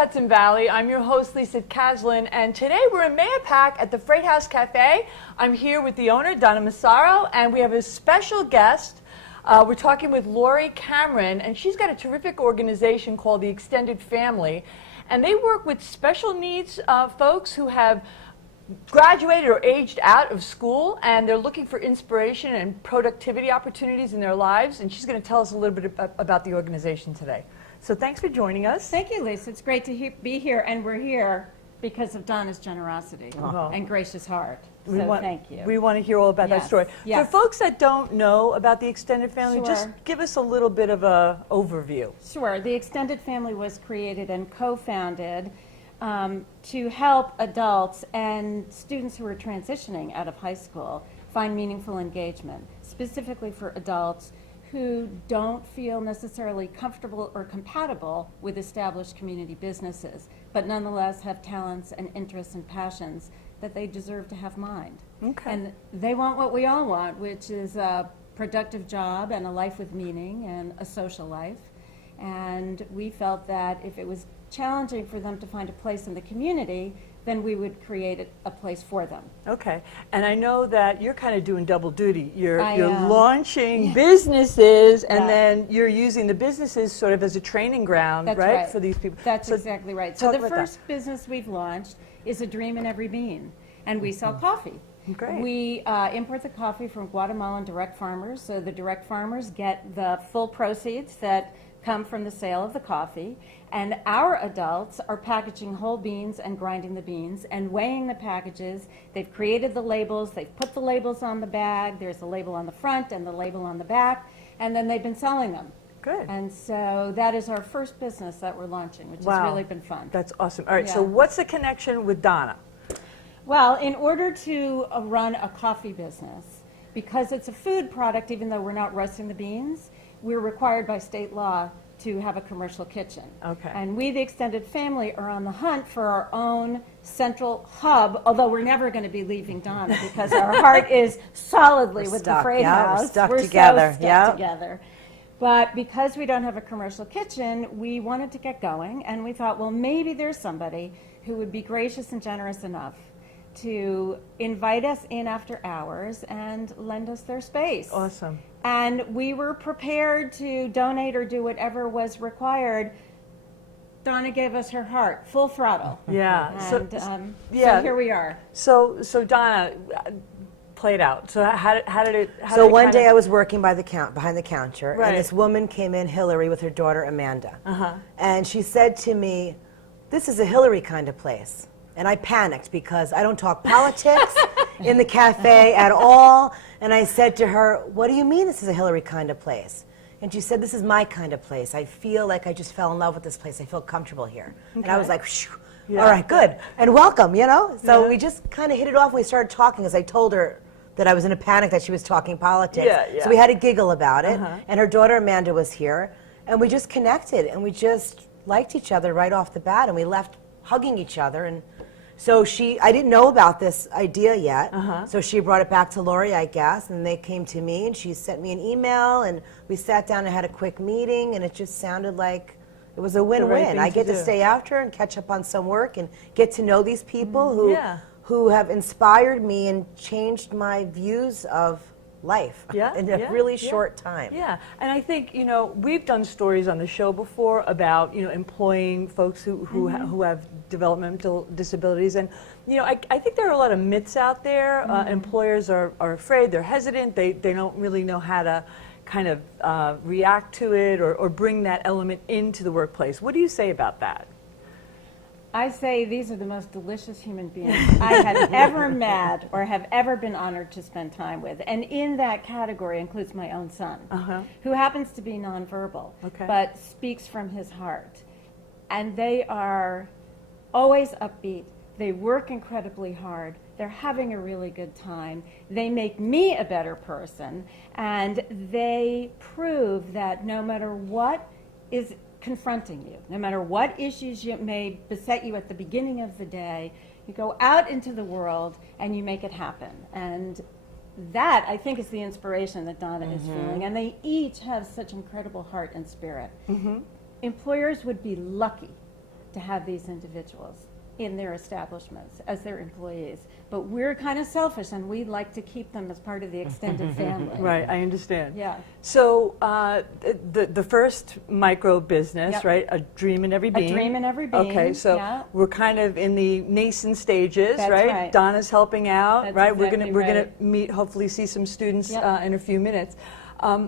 Hudson Valley. I'm your host, Lisa Caslin, and today we're in Mahopac at the Freight House Cafe. I'm here with the owner, Donna Massaro, and we have a special guest. We're talking with Lori Cameron, and she's got a terrific organization called the Extended Family, and they work with special needs folks who have graduated or aged out of school, and they're looking for inspiration and productivity opportunities in their lives, and she's going to tell us a little bit about the organization today. So thanks for joining us. Thank you, Lisa. It's great to be here, and we're here because of Donna's generosity and gracious heart. So thank you. We want to hear all about that story. Yes. For folks that don't know about the Extended Family, Sure. just give us a little bit of an overview. Sure. The Extended Family was created and co-founded to help adults and students who are transitioning out of high school find meaningful engagement, specifically for adults who don't feel necessarily comfortable or compatible with established community businesses, but nonetheless have talents and interests and passions that they deserve to have mind. Okay. And they want what we all want, which is a productive job and a life with meaning and a social life. And we felt that if it was challenging for them to find a place in the community, then we would create a place for them. Okay, and I know that you're kind of doing double duty. You're am. launching businesses, and Yeah. then you're using the businesses sort of as a training ground, That's right, right. for these people. That's So exactly right. talk So the about that. first business we've launched is A Dream in Every Bean, and we sell coffee. Great. We import the coffee from Guatemalan direct farmers, so the direct farmers get the full proceeds that come from the sale of the coffee, and our adults are packaging whole beans and grinding the beans and weighing the packages. They've created the labels, they've put the labels on the bag, there's a label on the front and the label on the back, and then they've been selling them. Good. And so that is our first business that we're launching, which has really been fun. That's awesome. All right, so Yeah. what's the connection with Donna? Well, in order to run a coffee business, because it's a food product, even though we're not roasting the beans, we're required by state law to have a commercial kitchen. Okay. And we, the Extended Family, are on the hunt for our own central hub, although we're never going to be leaving Donna because our heart is solidly with the Freight House. We're stuck We're together. so stuck together. But because we don't have a commercial kitchen, we wanted to get going, and we thought, well, maybe there's somebody who would be gracious and generous enough to invite us in after hours and lend us their space. Awesome. And we were prepared to donate or do whatever was required. Donna gave us her heart, full throttle. Yeah. And So here we are. So Donna, play it out. So how did it? So one day I was working behind the counter, Right. and this woman came in, Hillary, with her daughter Amanda. And she said to me, "This is a Hillary kind of place." And I panicked because I don't talk politics in the cafe at all. And I said to her, "What do you mean this is a Hillary kind of place?" And she said, "This is my kind of place. I feel like I just fell in love with this place. I feel comfortable here." And I was like, "Phew, all right, good. And welcome, you know?" So we just kind of hit it off and we started talking as I told her that I was in a panic that she was talking politics. Yeah. So we had a giggle about it. And her daughter Amanda was here. And we just connected and we just liked each other right off the bat. And we left hugging each other. And so I didn't know about this idea yet, so she brought it back to Lori, I guess, and they came to me, and she sent me an email, and we sat down and had a quick meeting, and it just sounded like it was a win-win. I get to stay after and catch up on some work and get to know these people who have inspired me and changed my views of life in a really short time. Yeah, and I think, you know, we've done stories on the show before about, you know, employing folks who have developmental disabilities, and, you know, I think there are a lot of myths out there. Employers are afraid, they're hesitant, they don't really know how to kind of react to it or bring that element into the workplace. What do you say about that? I say these are the most delicious human beings I have ever met or have ever been honored to spend time with. And in that category includes my own son, who happens to be nonverbal, but speaks from his heart. And they are always upbeat. They work incredibly hard. They're having a really good time. They make me a better person. And they prove that no matter what is confronting you, no matter what issues may beset you at the beginning of the day, you go out into the world and you make it happen. And that, I think, is the inspiration that Donna is feeling. And they each have such incredible heart and spirit. Employers would be lucky to have these individuals in their establishments as their employees. But we're kind of selfish, and we like to keep them as part of the extended family. Right, I understand. Yeah. So the first micro business, Yep. right? A dream in every bean. A dream in every bean. Okay, so yeah. we're kind of in the nascent stages, That's right? right. Donna's helping out, That's right? exactly We're gonna right. meet, hopefully, see some students Yep. in a few minutes.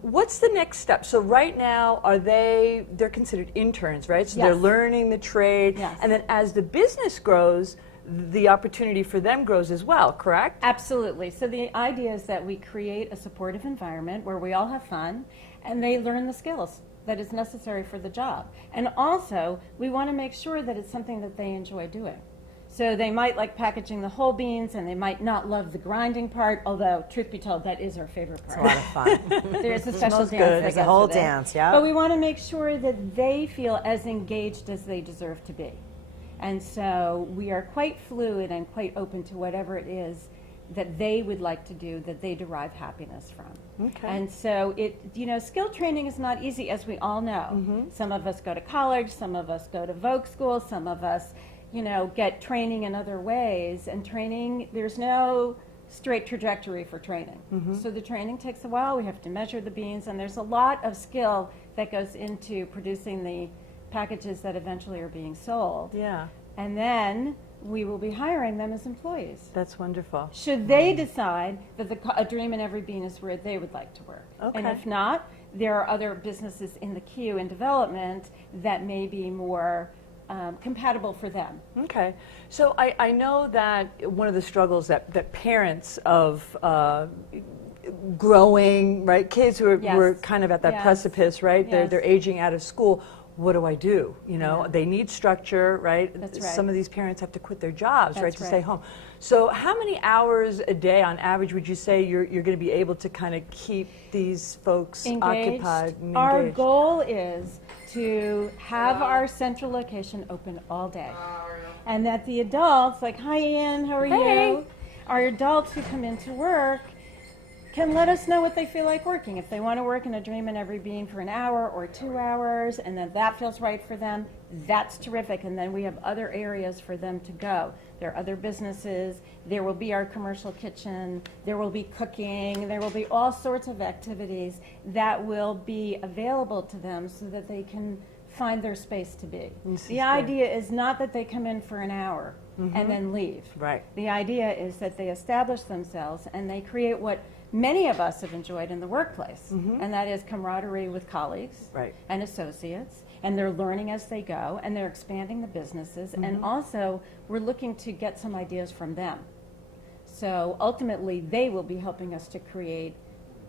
What's the next step? So right now, they're considered interns, right? So they're Yes. learning the trade, Yes. and then as the business grows, the opportunity for them grows as well, correct? Absolutely. So the idea is that we create a supportive environment where we all have fun and they learn the skills that is necessary for the job. And also, we want to make sure that it's something that they enjoy doing. So they might like packaging the whole beans and they might not love the grinding part, although, truth be told, that is our favorite It's part. a lot of fun. There's a special Smells dance. good. that There's a goes whole with it. dance, yeah. But we want to make sure that they feel as engaged as they deserve to be. And so we are quite fluid and quite open to whatever it is that they would like to do, that they derive happiness from. Okay. And so skill training is not easy, as we all know. Mm-hmm. Some of us go to college, some of us go to Vogue school, some of us, get training in other ways. And training, there's no straight trajectory for training. Mm-hmm. So the training takes a while. We have to measure the beans, and there's a lot of skill that goes into producing the packages that eventually are being sold. Yeah, And then we will be hiring them as employees. that's wonderful. Should they decide that a dream in every bean is where they would like to work. Okay. And if not, there are other businesses in the queue in development that may be more compatible for them. Okay, so I know that one of the struggles that parents of growing, right, kids who are, Yes. who are kind of at that Yes. precipice, right, Yes. they're aging out of school. What do I do? They need structure, right? That's right. Some of these parents have to quit their jobs, right, That's to right. stay home. So how many hours a day on average would you say you're going to be able to kind of keep these folks Engaged. occupied and Our engaged? goal is to have our central location open all day. And that the adults, like, hi Ian, how are Hey. you? Our adults who come into work can let us know what they feel like working. If they want to work in a dream in every bean for an hour or 2 hours, and then that feels right for them, that's terrific. And then we have other areas for them to go. There are other businesses. There will be our commercial kitchen. There will be cooking. There will be all sorts of activities that will be available to them so that they can find their space to be. This is The good. idea is not that they come in for an hour and then leave. Right. The idea is that they establish themselves and they create what many of us have enjoyed in the workplace, and that is camaraderie with colleagues Right. and associates, and they're learning as they go, and they're expanding the businesses, and also we're looking to get some ideas from them. So ultimately, they will be helping us to create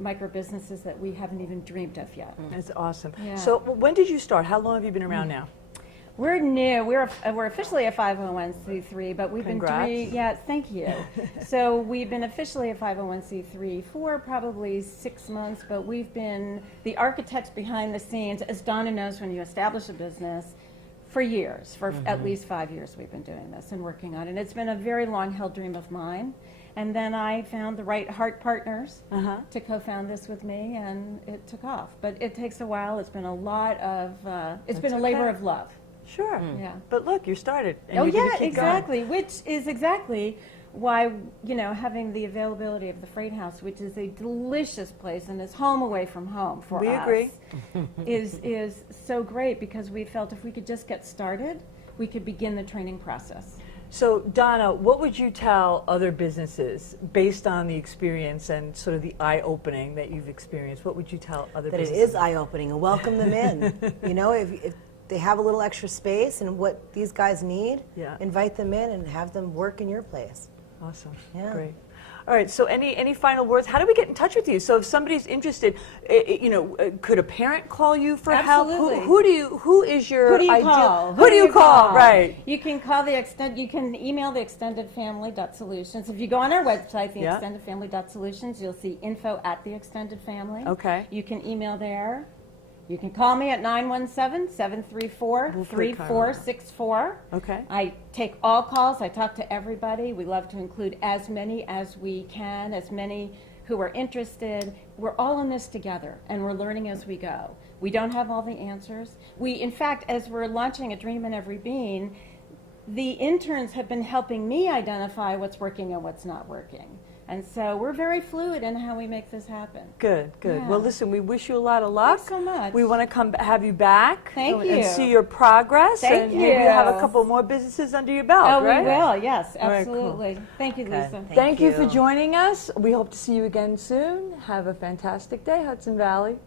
micro businesses that we haven't even dreamed of yet. That's awesome. Yeah. So when did you start? How long have you been around now? We're new. We're officially a 501c3, but we've Congrats. been yeah, thank you. So we've been officially a 501c3 for probably 6 months, but we've been the architects behind the scenes, as Donna knows, when you establish a business, for years. For at least 5 years we've been doing this and working on it. And it's been a very long-held dream of mine. And then I found the right heart partners to co-found this with me, and it took off. But it takes a while. It's been a lot of, it's been a labor okay. of love. Sure. Yeah. But look, you started. And Oh you're gonna yeah, keep going. exactly. Which is exactly why having the availability of the Freight House, which is a delicious place and is home away from home for We us, agree. is so great, because we felt if we could just get started, we could begin the training process. So, Donna, what would you tell other businesses based on the experience and sort of the eye-opening that you've experienced? What would you tell other That it businesses? is eye-opening, and welcome them in. If they have a little extra space and what these guys need, Yeah. invite them in and have them work in your place. Awesome. Yeah. Great. All right. So, any final words? How do we get in touch with you? So, if somebody's interested, could a parent call you for Absolutely. help? Who is your Who do you ideal? call? Who do you call? Right. You can call you can email the extendedfamily.solutions. If you go on our website, the Yeah. extendedfamily.solutions, you'll see info@theextendedfamily. Okay. You can email there. You can call me at 917-734-3464. Okay. I take all calls. I talk to everybody. We love to include as many as we can, as many who are interested. We're all in this together, and we're learning as we go. We don't have all the answers. In fact, as we're launching A Dream in Every Bean, the interns have been helping me identify what's working and what's not working. And so we're very fluid in how we make this happen. Good, good. Yeah. Well, listen, we wish you a lot of luck. Thanks so much. We want to have you back Thank and you. see your progress. Thank and maybe you have a you. couple more businesses under your belt, Oh, right? we will. Yes, All right, cool. absolutely. Thank you, Lisa. Thank Thank you for you. joining us. We hope to see you again soon. Have a fantastic day, Hudson Valley.